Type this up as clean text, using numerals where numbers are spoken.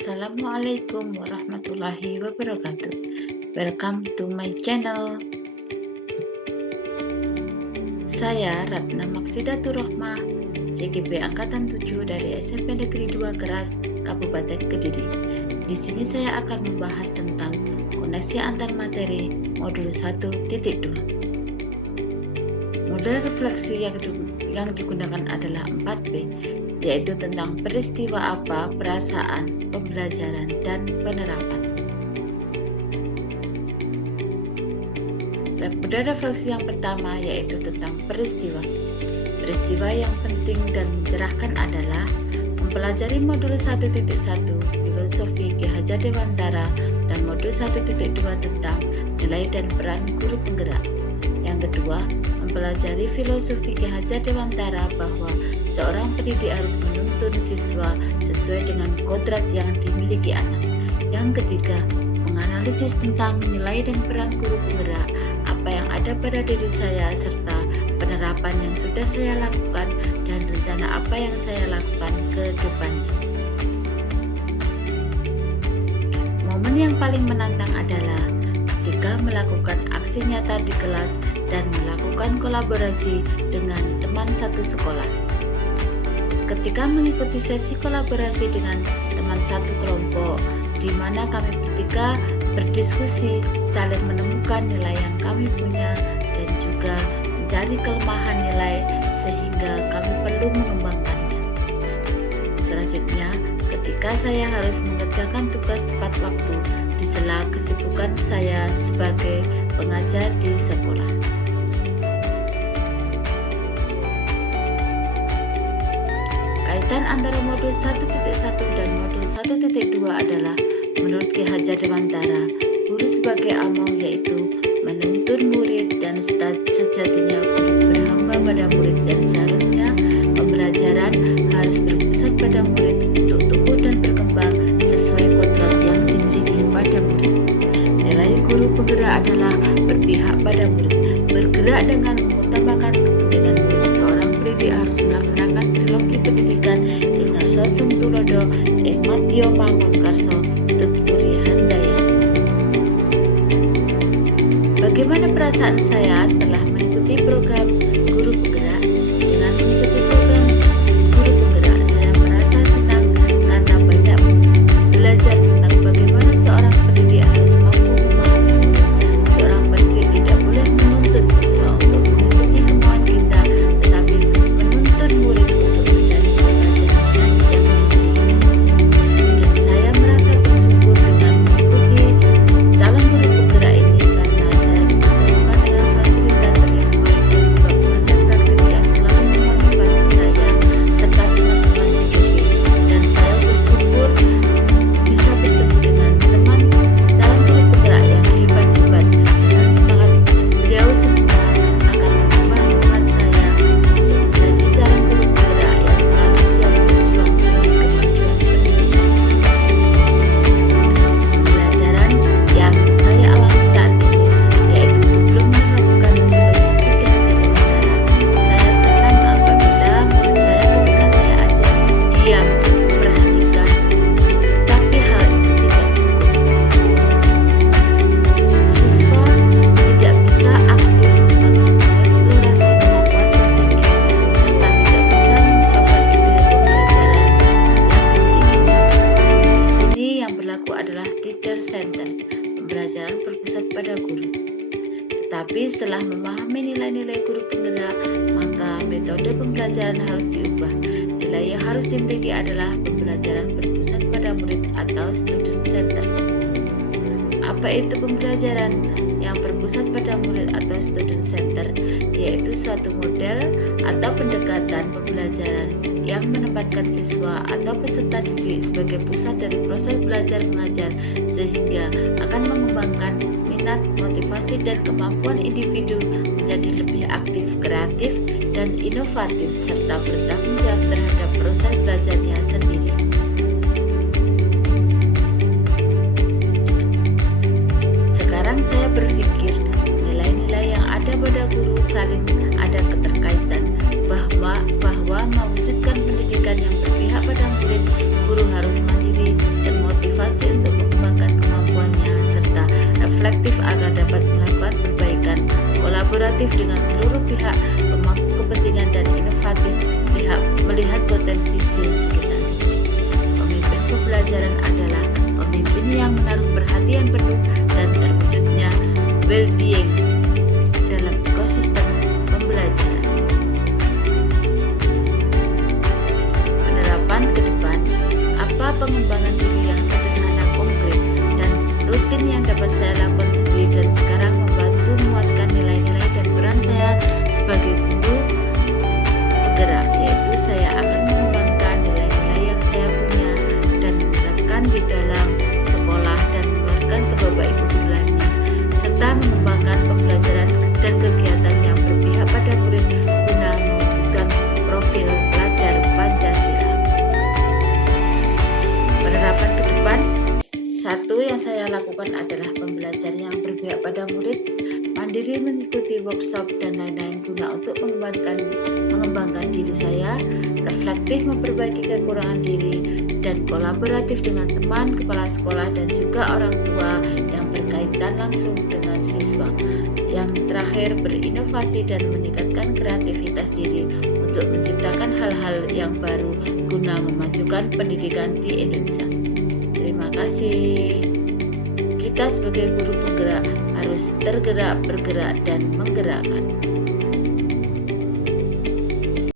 Assalamualaikum warahmatullahi wabarakatuh. Welcome to my channel. Saya Ratna Maksidatur Rohmah, CGP Angkatan 7 dari SMP Negeri 2 Keras, Kabupaten Kediri. Di sini saya akan membahas tentang koneksi antar materi modul 1.2. Model refleksi yang digunakan adalah 4P, yaitu tentang peristiwa apa, perasaan, pembelajaran, dan penerapan. Model refleksi yang pertama yaitu tentang peristiwa. Peristiwa yang penting dan mencerahkan adalah mempelajari modul 1.1 Filosofi Ki Hajar Dewantara dan modul 1.2 tentang nilai dan peran guru penggerak. Yang kedua, mempelajari filosofi Ki Hajar Dewantara bahwa seorang pendidik harus menuntun siswa sesuai dengan kodrat yang dimiliki anak. Yang ketiga, menganalisis tentang nilai dan peran guru penggerak, apa yang ada pada diri saya, serta penerapan yang sudah saya lakukan dan rencana apa yang saya lakukan ke depannya. Momen yang paling menantang adalah ketika melakukan aksi nyata di kelas dan melakukan kolaborasi dengan teman satu sekolah. Ketika mengikuti sesi kolaborasi dengan teman satu kelompok, di mana kami bertiga berdiskusi, saling menemukan nilai yang kami punya, dan juga mencari kelemahan nilai sehingga kami perlu mengembangkannya. Selanjutnya, ketika saya harus mengerjakan tugas tepat waktu di sela kesibukan saya sebagai pengajar di sekolah. Kaitan antara modul 1.1 dan modul 1.2 adalah menurut Ki Hajar Dewantara, guru sebagai among yaitu menuntun murid, dan sejatinya guru berhamba pada murid, dan seharusnya pembelajaran harus berpusat pada murid untuk tumbuh dan berkembang sesuai kodrat yang dimiliki pada murid. Nilai guru penggerak adalah berpihak pada murid, bergerak dengan mengutamakan kepentingan murid. Seorang pendidik harus melaksanakan trilogi pendidikan dengan sosum tulodo Matio Mangun Karso Tutpuri Handaya. Bagaimana perasaan saya setelah mengikuti program guru penggerak? Dengan mengikuti program guru penggerak, saya merasa senang karena banyak belajar tentang bagaimana seorang pendidik harus mampu memahami murid. Seorang pendidik tidak boleh menuntut siswa untuk mengikuti kemauan kita, tetapi menuntun murid untuk mencari pelajaran yang memiliki. Dan saya merasa bersyukur dengan mengikuti calon guru penggerak ini karena saya dipertemukan dengan fasilitator yang baik dan juga pengajar praktik yang selalu memotivasi saya serta teman-teman CGP. Dan saya bersyukur bisa bertemu dengan teman calon guru penggerak yang hebat-hebat. Dengan semangat beliau semua akan menambah semangat saya untuk menjadi calon guru penggerak yang selalu siap berjuang demi kemajuan pendidikan. Pembelajaran yang saya alami saat ini yaitu sebelum menerapkan filosofi Ki Hajar Dewantara, saya senang apabila murid saya ketika saya ajar diam, memperhatikan, tetapi hal itu tidak cukup. Siswa tidak bisa aktif mengeksplorasi kemampuan berpikir serta tidak bisa mengungkapkan ide pembelajaran yang diinginkan. Di sini yang berlaku adalah teacher center, pembelajaran berpusat pada guru. Tetapi setelah memahami nilai-nilai guru penggerak, maka metode pembelajaran harus diubah. Nilai yang harus dimiliki adalah pembelajaran berpusat pada murid atau student center. Apa itu pembelajaran yang berpusat pada murid atau student center? Yaitu suatu model atau pendekatan pembelajaran yang menempatkan siswa atau peserta didik sebagai pusat dari proses belajar mengajar, sehingga akan mengembangkan minat, motivasi, dan kemampuan individu menjadi lebih aktif, kreatif, dan inovatif, serta bertanggung jawab terhadap proses belajarnya sendiri. Sekarang saya berpikir nilai-nilai yang ada pada guru saling ada keterkaitan, bahwa mewujudkan pendidikan yang berpihak pada murid, guru harus mandiri dan kolaboratif dengan seluruh pihak pemangku kepentingan dan inovatif, melihat potensi di sekitar. Pemimpin pembelajaran adalah pemimpin yang menaruh perhatian penuh dan terwujudnya well-being dalam ekosistem pembelajaran. Penerapan ke depan, apa pengembangan diri yang sederhana, konkret, dan rutin yang dapat saya lakukan sendiri dan sekarang membantu menguatkan nilai-nilai dan peran saya sebagai guru penggerak, yaitu saya akan mengembangkan nilai-nilai yang saya punya dan menerapkan di dalam sekolah dan menularkan ke Bapak Ibu guru lainnya, serta mengembangkan pembelajaran dan kegiatan yang berpihak pada murid guna mewujudkan profil pelajar Pancasila. Penerapan ke depan, satu yang saya lakukan adalah pembelajaran yang berpihak pada murid, mandiri mengikuti workshop dan lain-lain guna untuk mengembangkan diri saya, reflektif memperbaiki kekurangan diri, dan kolaboratif dengan teman, kepala sekolah, dan juga orang tua yang berkaitan langsung dengan siswa. Yang terakhir, berinovasi dan meningkatkan kreativitas diri untuk menciptakan hal-hal yang baru guna memajukan pendidikan di Indonesia. Terima kasih. Kita sebagai guru penggerak harus tergerak, bergerak, dan menggerakkan.